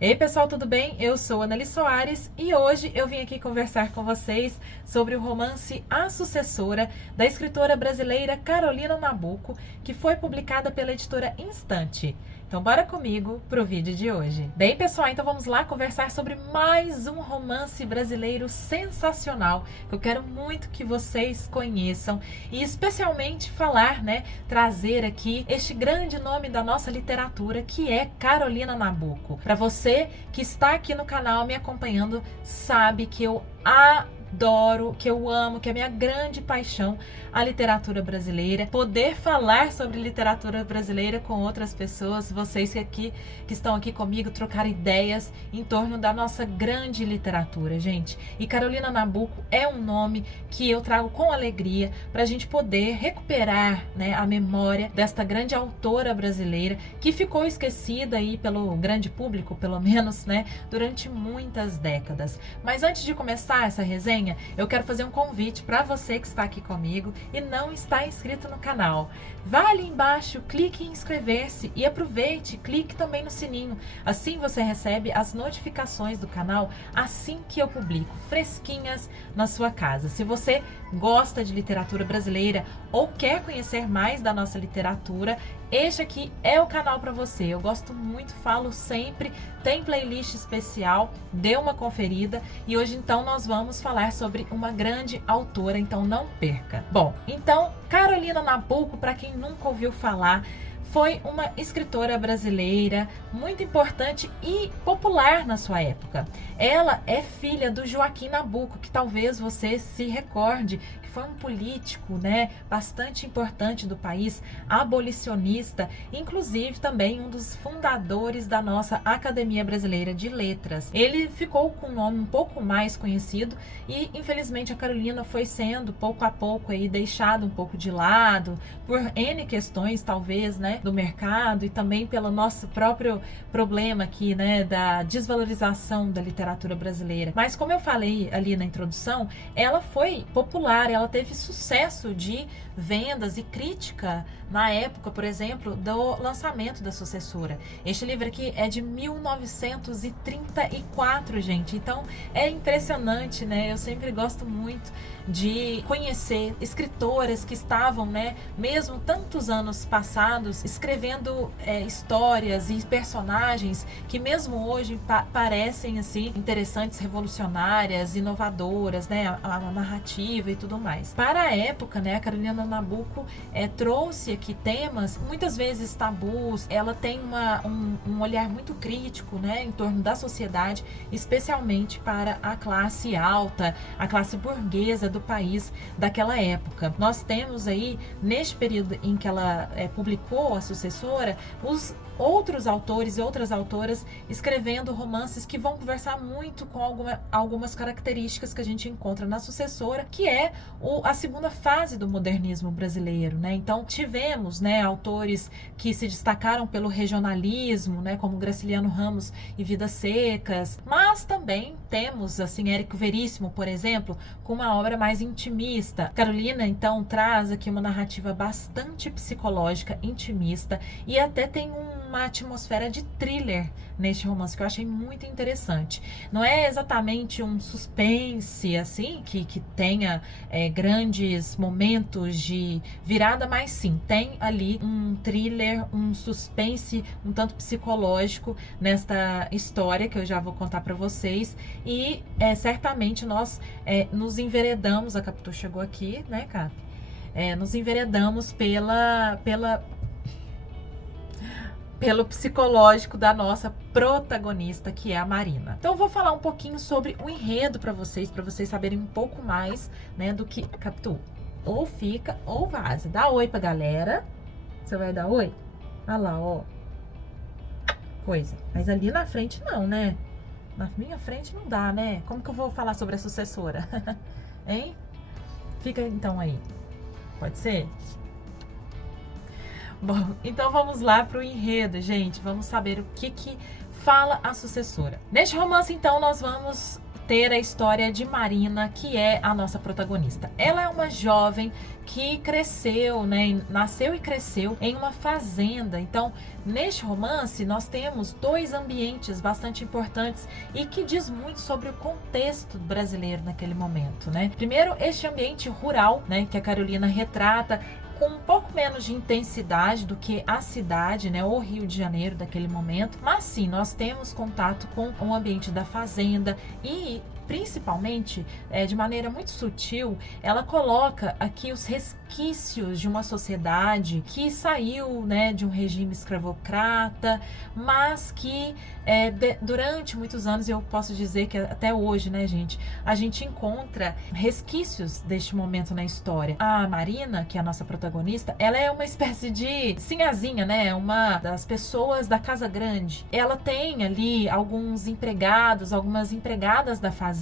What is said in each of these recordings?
Ei pessoal, tudo bem? Eu sou Anneli Soares e hoje eu vim aqui conversar com vocês sobre o romance A Sucessora, da escritora brasileira Carolina Nabuco, que foi publicada pela editora Instante. Então bora comigo pro vídeo de hoje. Bem pessoal, então vamos lá conversar sobre mais um romance brasileiro sensacional, que eu quero muito que vocês conheçam e especialmente falar, trazer aqui este grande nome da nossa literatura, que é Carolina Nabuco. Para você que está aqui no canal me acompanhando, sabe que eu adoro, que eu amo, que é a minha grande paixão a literatura brasileira. Poder falar sobre literatura brasileira com outras pessoas, vocês que estão aqui comigo, trocar ideias em torno da nossa grande literatura, gente. E Carolina Nabuco é um nome que eu trago com alegria para a gente poder recuperar, a memória desta grande autora brasileira que ficou esquecida aí pelo grande público, pelo menos, durante muitas décadas. Mas antes de começar essa resenha, eu quero fazer um convite para você que está aqui comigo e não está inscrito no canal. Vá ali embaixo, clique em inscrever-se e aproveite, clique também no sininho. Assim você recebe as notificações do canal assim que eu publico, fresquinhas na sua casa. Se você gosta de literatura brasileira ou quer conhecer mais da nossa literatura, este aqui é o canal para você. Eu gosto muito, falo sempre, tem playlist especial, dê uma conferida. E hoje então nós vamos falar sobre uma grande autora, então não perca. Bom, então Carolina Nabuco, para quem nunca ouviu falar, foi uma escritora brasileira muito importante e popular na sua época. Ela é filha do Joaquim Nabuco, que talvez você se recorde, que foi um político, bastante importante do país, abolicionista, inclusive também um dos fundadores da nossa Academia Brasileira de Letras. Ele ficou com um nome um pouco mais conhecido e, infelizmente, a Carolina foi sendo, pouco a pouco, aí, deixada um pouco de lado, por N questões, talvez, do mercado e também pelo nosso próprio problema aqui, da desvalorização da literatura brasileira. Mas como eu falei ali na introdução, ela foi popular, ela teve sucesso de vendas e crítica na época, por exemplo, do lançamento da Sucessora. Este livro aqui é de 1934, gente. Então é impressionante, Eu sempre gosto muito de conhecer escritoras que estavam, mesmo tantos anos passados, escrevendo histórias e personagens que mesmo hoje parecem assim interessantes, revolucionárias, inovadoras, a narrativa e tudo mais. Para a época, a Carolina Nabuco trouxe aqui temas muitas vezes tabus. Ela tem um olhar muito crítico, em torno da sociedade, especialmente para a classe alta, a classe burguesa do país daquela época. Nós temos aí, neste período em que ela publicou A Sucessora, os outros autores e outras autoras escrevendo romances que vão conversar muito com algumas características que a gente encontra na Sucessora, que é a segunda fase do modernismo brasileiro, Então tivemos, autores que se destacaram pelo regionalismo, como Graciliano Ramos e Vidas Secas, mas também temos, assim, Érico Veríssimo, por exemplo, com uma obra mais intimista. Carolina, então, traz aqui uma narrativa bastante psicológica, intimista, e até tem uma atmosfera de thriller neste romance, que eu achei muito interessante. Não é exatamente um suspense, assim, que tenha grandes momentos de virada, mas sim, tem ali um thriller, um suspense um tanto psicológico nesta história, que eu já vou contar para vocês. E certamente nós nos enveredamos, a Capitu chegou aqui, Cap? Nos enveredamos pelo psicológico da nossa protagonista, que é a Marina. Então eu vou falar um pouquinho sobre o enredo para vocês saberem um pouco mais, do que... Capitu, ou fica ou vaza. Dá oi pra galera. Você vai dar oi? Olha lá, ó. Coisa. Mas ali na frente não, Na minha frente não dá, Como que eu vou falar sobre a Sucessora? Hein? Fica então aí. Pode ser? Bom, então vamos lá para o enredo, gente. Vamos saber o que fala a Sucessora. Neste romance, então, nós vamos ter a história de Marina, que é a nossa protagonista. Ela é uma jovem que cresceu, né, nasceu e cresceu em uma fazenda. Então, neste romance, nós temos dois ambientes bastante importantes e que diz muito sobre o contexto brasileiro naquele momento, né? Primeiro, este ambiente rural, né, que a Carolina retrata com um pouco menos de intensidade do que a cidade, né, o Rio de Janeiro daquele momento, mas sim, nós temos contato com o ambiente da fazenda e principalmente, de maneira muito sutil, ela coloca aqui os resquícios de uma sociedade que saiu, né, de um regime escravocrata, mas que durante muitos anos, eu posso dizer que até hoje, né, gente, a gente encontra resquícios deste momento na história. A Marina, que é a nossa protagonista, ela é uma espécie de sinhazinha, né, uma das pessoas da Casa Grande. Ela tem ali alguns empregados, algumas empregadas da fazenda,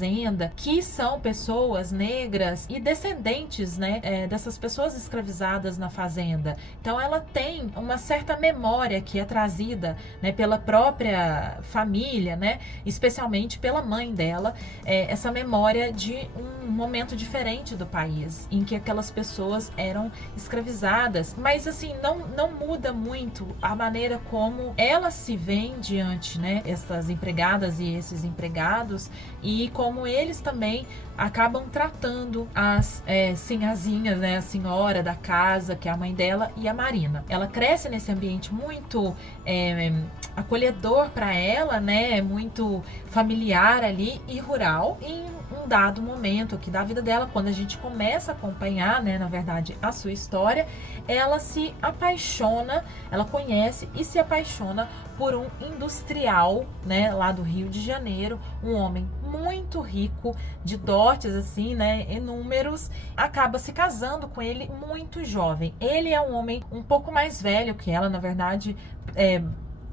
que são pessoas negras e descendentes, né, dessas pessoas escravizadas na fazenda. Então ela tem uma certa memória que é trazida, né, pela própria família, né, especialmente pela mãe dela, essa memória de um momento diferente do país, em que aquelas pessoas eram escravizadas. Mas assim, não muda muito a maneira como ela se vê diante, né, essas empregadas e esses empregados, e como eles também acabam tratando as sinhazinhas, né, a senhora da casa, que é a mãe dela, e a Marina. Ela cresce nesse ambiente muito acolhedor para ela, né, muito familiar ali e rural. Em um dado momento aqui da vida dela, quando a gente começa a acompanhar, né, na verdade, a sua história, ela se apaixona, ela conhece e se apaixona por um industrial, né, lá do Rio de Janeiro, um homem muito rico, de dotes assim, né, inúmeros, acaba se casando com ele muito jovem. Ele é um homem um pouco mais velho que ela, na verdade,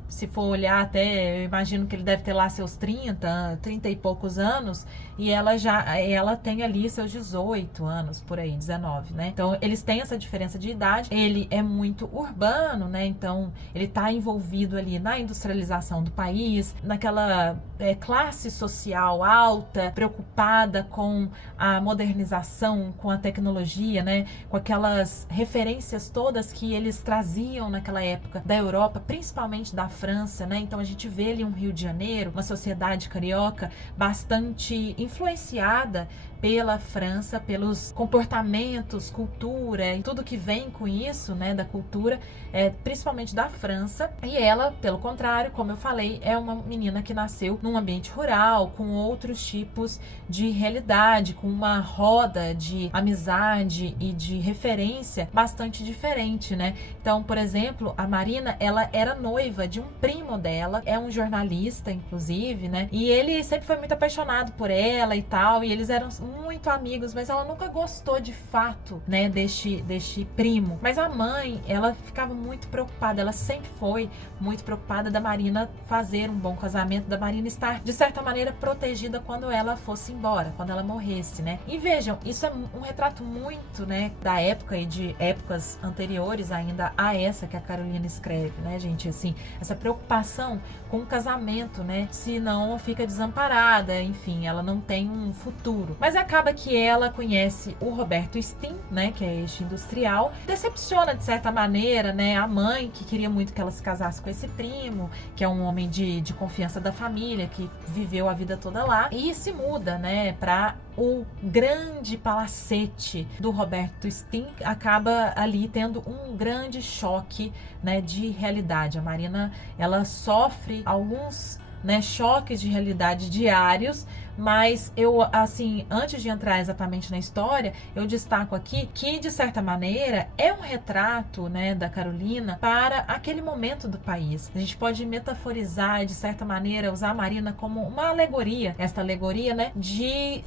se for olhar até, eu imagino que ele deve ter lá seus 30 e poucos anos, e ela tem ali seus 18 anos, por aí, 19, né? Então, eles têm essa diferença de idade. Ele é muito urbano, né? Então, ele tá envolvido ali na industrialização do país, naquela classe social alta, preocupada com a modernização, com a tecnologia, né? Com aquelas referências todas que eles traziam naquela época da Europa, principalmente da França, né? Então a gente vê ali um Rio de Janeiro, uma sociedade carioca bastante influenciada pela França, pelos comportamentos, cultura e tudo que vem com isso, né, da cultura, principalmente da França. E ela, pelo contrário, como eu falei, é uma menina que nasceu num ambiente rural, com outros tipos de realidade, com uma roda de amizade e de referência bastante diferente, né? Então, por exemplo, a Marina, ela era noiva de um primo dela, é um jornalista, inclusive, né? E ele sempre foi muito apaixonado por ela e tal, e eles eram muito amigos, mas ela nunca gostou de fato, né, deste primo. Mas a mãe, ela ficava muito preocupada, ela sempre foi muito preocupada da Marina fazer um bom casamento, da Marina estar, de certa maneira, protegida quando ela fosse embora, quando ela morresse, né? E vejam, isso é um retrato muito, né, da época e de épocas anteriores ainda a essa que a Carolina escreve, né, gente? Assim, essa preocupação com o casamento, né? Se não fica desamparada, enfim, ela não tem um futuro. Mas acaba que ela conhece o Roberto Stein, né, que é este industrial, decepciona de certa maneira, né, a mãe, que queria muito que ela se casasse com esse primo, que é um homem de confiança da família, que viveu a vida toda lá, e se muda, né, para o grande palacete do Roberto Stein. Acaba ali tendo um grande choque, né, de realidade. A Marina, ela sofre alguns, né, choques de realidade diários, mas eu, assim, antes de entrar exatamente na história, eu destaco aqui que, de certa maneira, é um retrato, né, da Carolina para aquele momento do país. A gente pode metaforizar, de certa maneira, usar a Marina como uma alegoria, esta alegoria, né, de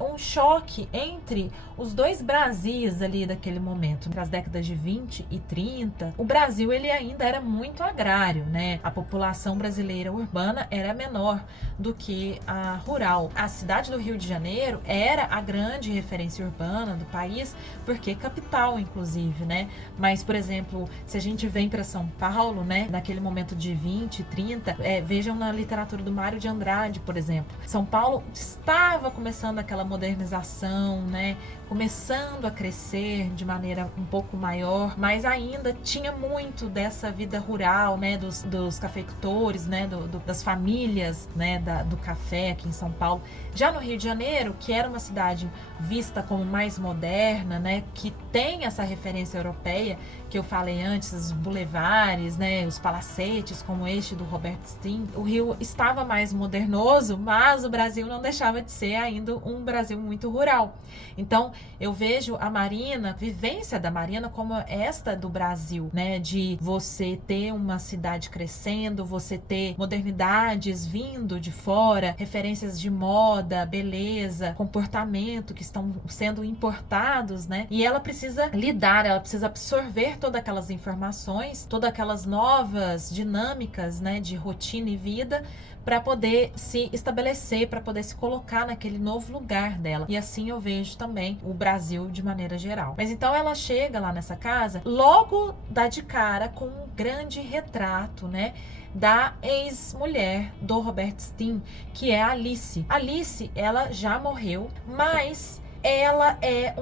um choque entre os dois Brasis ali daquele momento. Nas décadas de 20 e 30, o Brasil ele ainda era muito agrário, né? A população brasileira urbana era menor do que a rural. A cidade do Rio de Janeiro era a grande referência urbana do país, porque capital, inclusive, né? Mas, por exemplo, se a gente vem para São Paulo, né? Naquele momento de 20, 30, vejam na literatura do Mário de Andrade, por exemplo. São Paulo estava começando aquela modernização, né? Começando a crescer de maneira um pouco maior, mas ainda tinha muito dessa vida rural, né? Dos cafeicultores, né? Das famílias, né? Do café aqui em São Paulo. Já no Rio de Janeiro, que era uma cidade vista como mais moderna, né? Que tem essa referência europeia que eu falei antes, os bulevares, né? Os palacetes, como este do Robert Stein. O Rio estava mais modernoso, mas o Brasil não deixava de ser ainda um Brasil muito rural. Então, eu vejo a Marina, a vivência da Marina como esta do Brasil, né? De você ter uma cidade crescendo, você ter modernidades vindo de fora, referências de moda, beleza, comportamento que estão sendo importados, né? E ela precisa lidar, ela precisa absorver todas aquelas informações, todas aquelas novas dinâmicas, né? De rotina e vida, para poder se estabelecer, para poder se colocar naquele novo lugar dela. E assim eu vejo também o Brasil de maneira geral. Mas então ela chega lá nessa casa, logo dá de cara com um grande retrato, né? Da ex-mulher do Robert Stein, que é a Alice. Alice, ela já morreu, mas ela é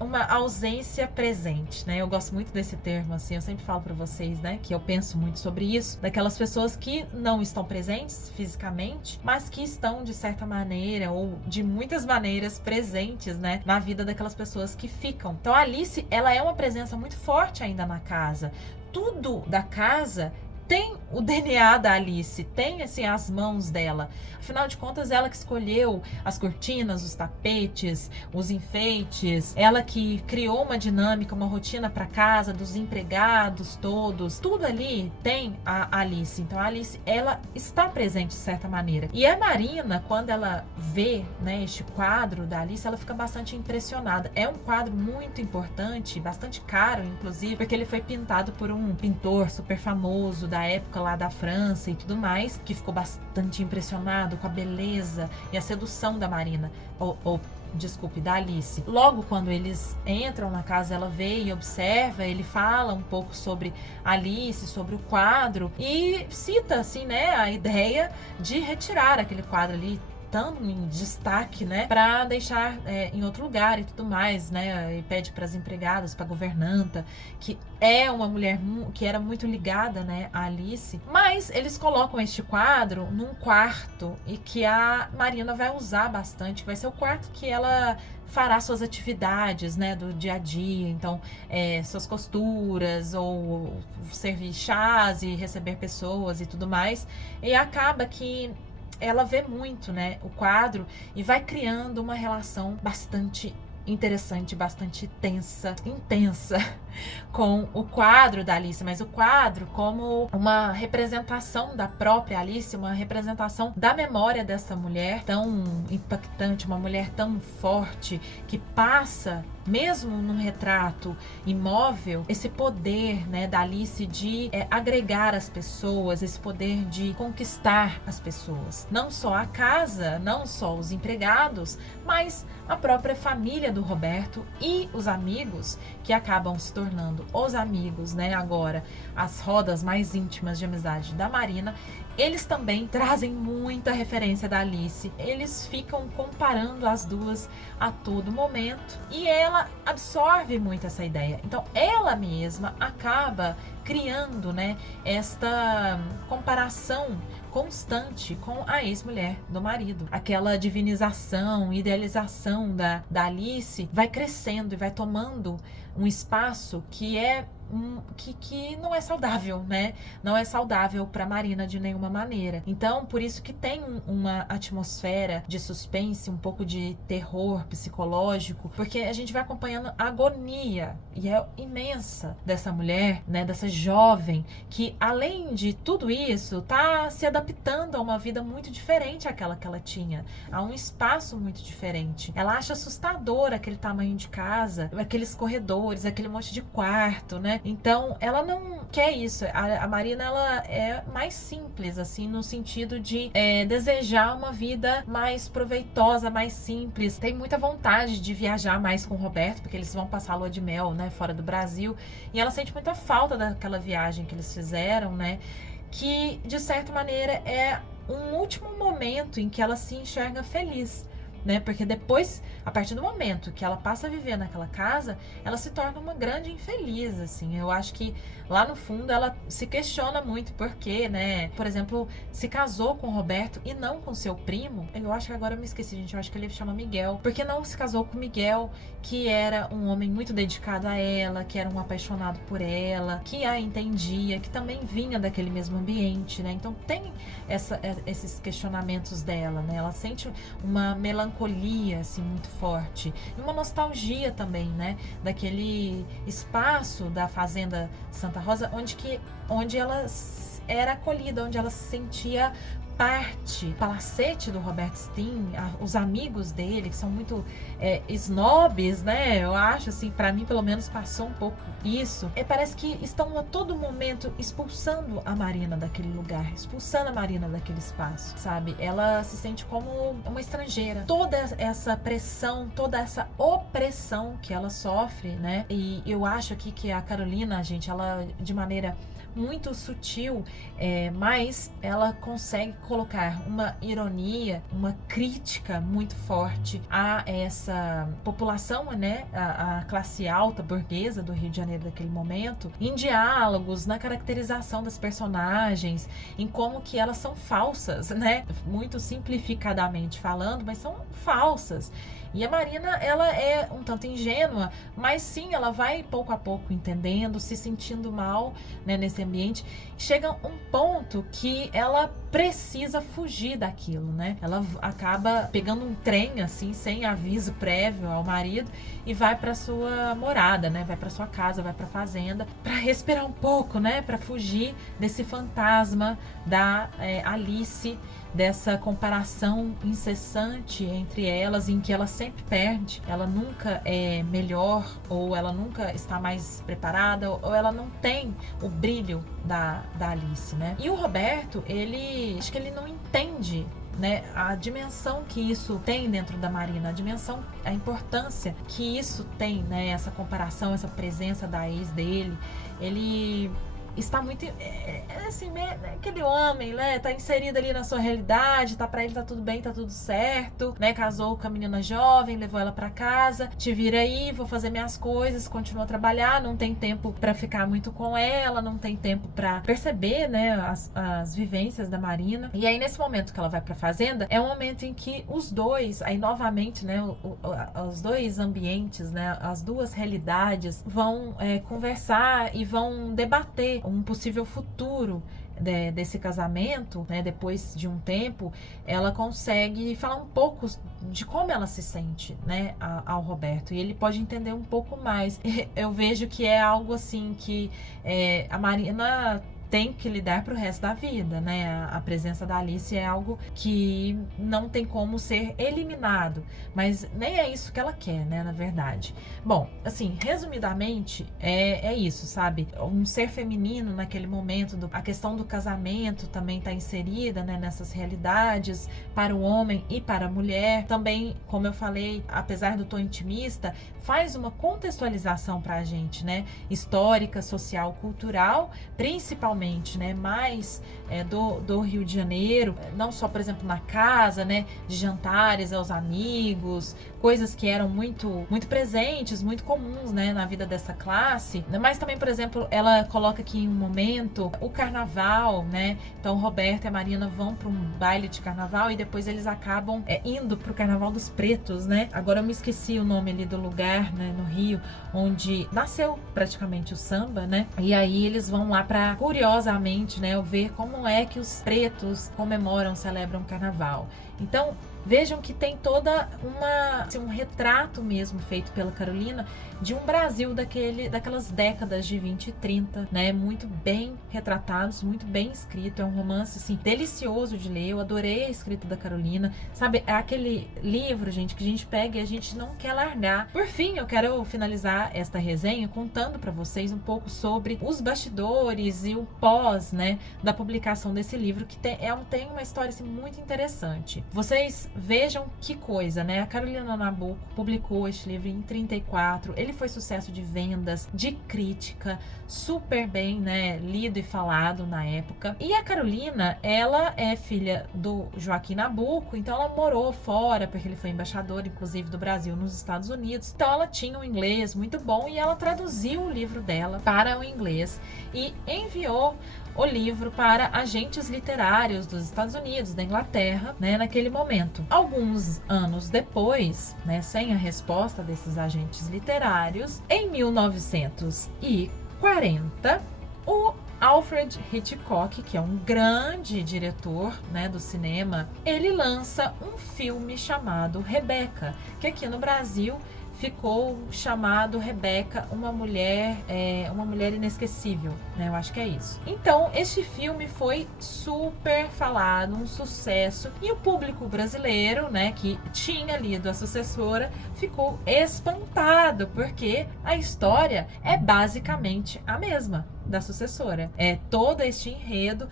uma ausência presente, né? Eu gosto muito desse termo, assim, eu sempre falo para vocês, né, que eu penso muito sobre isso, daquelas pessoas que não estão presentes fisicamente, mas que estão, de certa maneira, ou de muitas maneiras, presentes, né, na vida daquelas pessoas que ficam. Então, a Alice, ela é uma presença muito forte ainda na casa. Tudo da casa tem o DNA da Alice, tem assim as mãos dela. Afinal de contas, ela que escolheu as cortinas, os tapetes, os enfeites, ela que criou uma dinâmica, uma rotina para casa, dos empregados todos, tudo ali tem a Alice. Então a Alice, ela está presente de certa maneira. E a Marina, quando ela vê, né, este quadro da Alice, ela fica bastante impressionada. É um quadro muito importante, bastante caro, inclusive, porque ele foi pintado por um pintor super famoso da época lá da França e tudo mais, que ficou bastante impressionado com a beleza e a sedução da Marina, desculpe, da Alice. Logo quando eles entram na casa, ela vê e observa, ele fala um pouco sobre Alice, sobre o quadro e cita, assim, né, a ideia de retirar aquele quadro ali tão em destaque, né, para deixar em outro lugar e tudo mais, né, e pede para as empregadas, para a governanta, que é uma mulher que era muito ligada, né, a Alice, mas eles colocam este quadro num quarto e que a Marina vai usar bastante, que vai ser o quarto que ela fará suas atividades, né, do dia a dia, então suas costuras ou servir chás e receber pessoas e tudo mais, e acaba que ela vê muito, né, o quadro e vai criando uma relação bastante interessante, bastante intensa com o quadro da Alice, mas o quadro como uma representação da própria Alice, uma representação da memória dessa mulher tão impactante, uma mulher tão forte, que passa, mesmo num retrato imóvel, esse poder, né, da Alice de agregar as pessoas, esse poder de conquistar as pessoas. Não só a casa, não só os empregados, mas a própria família do Roberto e os amigos, que acabam se tornando os amigos, né, agora, as rodas mais íntimas de amizade da Marina. Eles também trazem muita referência da Alice. Eles ficam comparando as duas a todo momento. E ela absorve muito essa ideia. Então, ela mesma acaba criando, né, esta comparação constante com a ex-mulher do marido. Aquela divinização, idealização da Alice vai crescendo e vai tomando um espaço que é que não é saudável, né? Não é saudável para Marina de nenhuma maneira. Então, por isso que tem uma atmosfera de suspense, um pouco de terror psicológico, porque a gente vai acompanhando a agonia, e é imensa, dessa mulher, né? Dessa jovem, que além de tudo isso, tá se adaptando a uma vida muito diferente àquela que ela tinha, a um espaço muito diferente. Ela acha assustador aquele tamanho de casa, aqueles corredores, aquele monte de quarto, né? Então, ela não quer isso. A Marina, ela é mais simples, assim, no sentido de desejar uma vida mais proveitosa, mais simples. Tem muita vontade de viajar mais com o Roberto, porque eles vão passar a lua de mel, né, fora do Brasil. E ela sente muita falta daquela viagem que eles fizeram, né? Que, de certa maneira, é um último momento em que ela se enxerga feliz, né? Porque depois, a partir do momento que ela passa a viver naquela casa, ela se torna uma grande infeliz, assim. Eu acho que lá no fundo ela se questiona muito porque, né? Por exemplo, se casou com o Roberto e não com seu primo. Eu acho que agora eu me esqueci, gente. Eu acho que ele chama Miguel. Porque não se casou com Miguel, que era um homem muito dedicado a ela, que era um apaixonado por ela, que a entendia, que também vinha daquele mesmo ambiente, né? Então tem esses questionamentos dela, né? Ela sente uma melancolia, assim, muito forte. E uma nostalgia também, né? Daquele espaço da Fazenda Santa Rosa, onde ela era acolhida, onde ela se sentia parte. O palacete do Robert Steen, os amigos dele, que são muito snobs, né? Eu acho, assim, pra mim, pelo menos, passou um pouco isso. Parece que estão a todo momento expulsando a Marina daquele lugar, expulsando a Marina daquele espaço, sabe? Ela se sente como uma estrangeira. Toda essa pressão, toda essa opressão que ela sofre, né? E eu acho aqui que a Carolina, gente, ela, de maneira muito sutil, mas ela consegue colocar uma ironia, uma crítica muito forte a essa população, né, a classe alta burguesa do Rio de Janeiro daquele momento, em diálogos, na caracterização das personagens, em como que elas são falsas, né, muito simplificadamente falando, mas são falsas. E a Marina, ela é um tanto ingênua, mas sim, ela vai pouco a pouco entendendo, se sentindo mal, né, nesse ambiente. Chega um ponto que ela precisa fugir daquilo, né? Ela acaba pegando um trem, assim, sem aviso prévio ao marido, e vai para sua morada, né? Vai para sua casa, vai para fazenda, para respirar um pouco, né? Para fugir desse fantasma da Alice, dessa comparação incessante entre elas, em que ela sempre perde, ela nunca é melhor, ou ela nunca está mais preparada, ou ela não tem o brilho da Alice, né? E o Roberto, acho que ele não entende, né, a dimensão que isso tem dentro da Marina, a dimensão, a importância que isso tem, né, essa comparação, essa presença da ex dele. Ele está muito, assim, aquele homem, né, tá inserido ali na sua realidade, tá, pra ele tá tudo bem, tá tudo certo, né, casou com a menina jovem, levou ela pra casa, te vira aí, vou fazer minhas coisas, continua a trabalhar, não tem tempo pra ficar muito com ela, não tem tempo pra perceber, né, as vivências da Marina. E aí, nesse momento que ela vai pra fazenda, é um momento em que os dois, aí novamente, né, os dois ambientes, né, as duas realidades vão conversar e vão debater um possível futuro desse casamento, né? Depois de um tempo, ela consegue falar um pouco de como ela se sente, né, ao Roberto, e ele pode entender um pouco mais. Eu vejo que é algo assim que a Marina tem que lidar pro resto da vida, né? A presença da Alice é algo que não tem como ser eliminado, mas nem é isso que ela quer, né, na verdade. Bom, assim, resumidamente, é isso, sabe? Um ser feminino naquele momento, a questão do casamento também tá inserida, né, nessas realidades, para o homem e para a mulher. Também, como eu falei, apesar do tom intimista, faz uma contextualização pra gente, né? Histórica, social, cultural, principalmente realmente, né, mais do Rio de Janeiro, não só, por exemplo, na casa, né, de jantares aos amigos, coisas que eram muito presentes, muito comuns, né, na vida dessa classe, mas também, por exemplo, ela coloca aqui em um momento o carnaval, né, então Roberto e a Marina vão para um baile de carnaval e depois eles acabam indo pro Carnaval dos Pretos, né, agora eu me esqueci o nome ali do lugar, né, no Rio, onde nasceu praticamente o samba, né, e aí eles vão lá para, curiosamente, né, ver como é que os pretos comemoram, celebram o carnaval. Então, vejam que tem toda um retrato mesmo feito pela Carolina de um Brasil daquelas décadas de 20 e 30, né? Muito bem retratados, muito bem escrito. É um romance, assim, delicioso de ler. Eu adorei a escrita da Carolina. Sabe, é aquele livro, gente, que a gente pega e a gente não quer largar. Por fim, eu quero finalizar esta resenha contando para vocês um pouco sobre os bastidores e o pós, né, da publicação desse livro, que tem uma história, assim, muito interessante. Vocês vejam que coisa, né? A Carolina Nabuco publicou este livro em 34. Ele foi sucesso de vendas, de crítica, super bem, né, lido e falado na época. E a Carolina, ela é filha do Joaquim Nabuco, então ela morou fora, porque ele foi embaixador, inclusive, do Brasil nos Estados Unidos. Então ela tinha um inglês muito bom e ela traduziu o livro dela para o inglês e enviou o livro para agentes literários dos Estados Unidos, da Inglaterra, né, naquele momento. Alguns anos depois, né, sem a resposta desses agentes literários, em 1940, o Alfred Hitchcock, que é um grande diretor, né, do cinema, ele lança um filme chamado Rebecca, que aqui no Brasil ficou chamado Rebecca, uma mulher inesquecível, né? Eu acho que é isso. Então, este filme foi super falado, um sucesso, e o público brasileiro, né, que tinha lido A Sucessora, ficou espantado, porque a história é basicamente a mesma da Sucessora. É todo este enredo,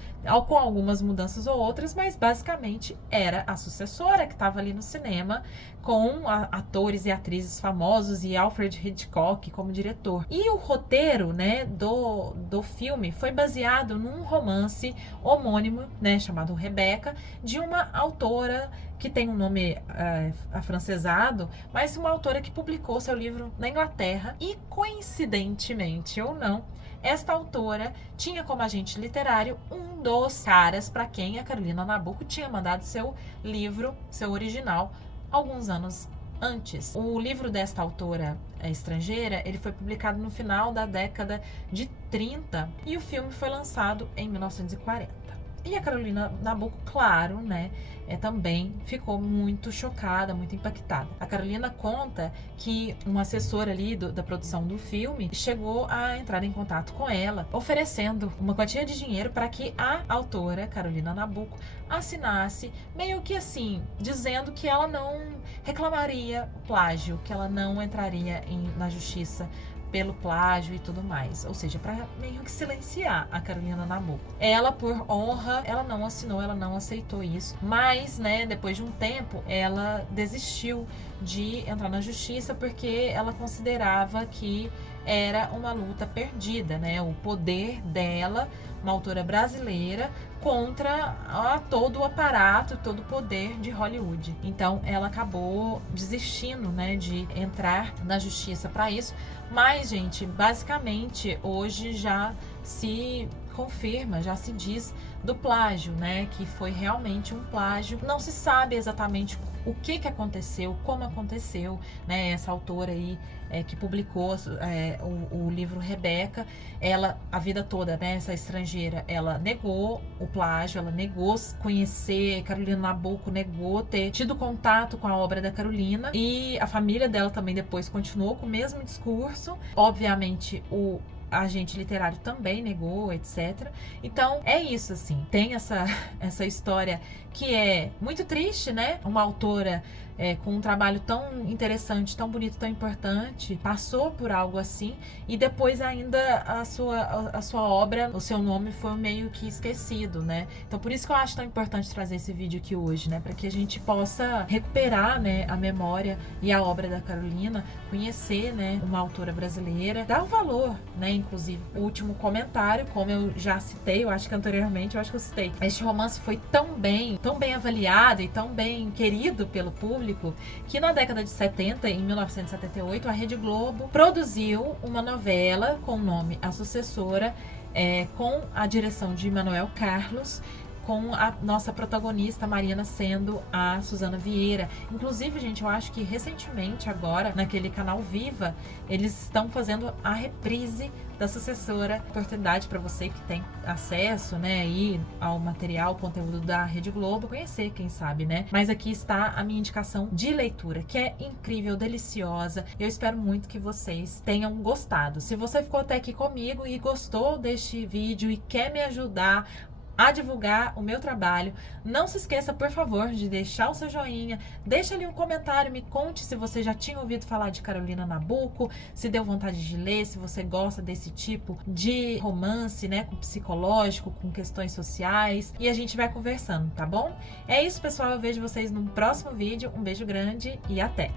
com algumas mudanças ou outras, mas basicamente era a Sucessora que estava ali no cinema, com atores e atrizes famosos e Alfred Hitchcock como diretor. E o roteiro, né, do filme foi baseado num romance homônimo, né, chamado Rebecca, de uma autora que tem um nome afrancesado, mas uma autora que publicou seu livro na Inglaterra e, coincidentemente ou não, esta autora tinha como agente literário um dos caras para quem a Carolina Nabuco tinha mandado seu livro, seu original, alguns anos antes. O livro desta autora estrangeira, ele foi publicado no final da década de 30 e o filme foi lançado em 1940. E a Carolina Nabuco, claro, né, também ficou muito chocada, muito impactada. A Carolina conta que um assessor ali da produção do filme chegou a entrar em contato com ela, oferecendo uma quantia de dinheiro para que a autora, Carolina Nabuco, assinasse, meio que assim, dizendo que ela não reclamaria o plágio, que ela não entraria na justiça pelo plágio e tudo mais, ou seja, para meio que silenciar a Carolina Nabuco. Ela, por honra, ela não assinou, ela não aceitou isso, mas, né, depois de um tempo, ela desistiu de entrar na justiça porque ela considerava que era uma luta perdida, né, o poder dela, uma autora brasileira, contra todo o aparato, todo o poder de Hollywood. Então, ela acabou desistindo, né, de entrar na justiça para isso. Mas, gente, basicamente, hoje já se confirma, já se diz do plágio, né, que foi realmente um plágio. Não se sabe exatamente o que aconteceu, como aconteceu, né, essa autora aí que publicou o livro Rebecca, ela, a vida toda, né, essa estrangeira, ela negou o plágio, ela negou conhecer, Carolina Nabuco negou ter tido contato com a obra da Carolina, e a família dela também depois continuou com o mesmo discurso. Obviamente, o agente literário também negou, etc. Então, é isso, assim. Tem essa história que é muito triste, né? Uma autora com um trabalho tão interessante, tão bonito, tão importante, passou por algo assim e depois ainda a sua obra, o seu nome foi meio que esquecido, né? Então por isso que eu acho tão importante trazer esse vídeo aqui hoje, né? Para que a gente possa recuperar, né, a memória e a obra da Carolina, conhecer, né, uma autora brasileira, dar o valor, né? Inclusive, o último comentário, como eu já citei, eu acho que anteriormente, eu acho que eu citei, este romance foi tão bem avaliado e tão bem querido pelo público, que na década de 70, em 1978, a Rede Globo produziu uma novela com o nome A Sucessora, com a direção de Manuel Carlos, com a nossa protagonista Mariana sendo a Suzana Vieira. Inclusive, gente, eu acho que recentemente agora, naquele canal Viva, eles estão fazendo a reprise da Sucessora. Oportunidade para você que tem acesso, né, aí ao material, ao conteúdo da Rede Globo, conhecer, quem sabe, né? Mas aqui está a minha indicação de leitura, que é incrível, deliciosa. Eu espero muito que vocês tenham gostado. Se você ficou até aqui comigo e gostou deste vídeo e quer me ajudar a divulgar o meu trabalho, não se esqueça, por favor, de deixar o seu joinha, deixa ali um comentário, me conte se você já tinha ouvido falar de Carolina Nabuco, se deu vontade de ler, se você gosta desse tipo de romance, né, com psicológico, com questões sociais, e a gente vai conversando, tá bom? É isso, pessoal, eu vejo vocês no próximo vídeo, um beijo grande e até!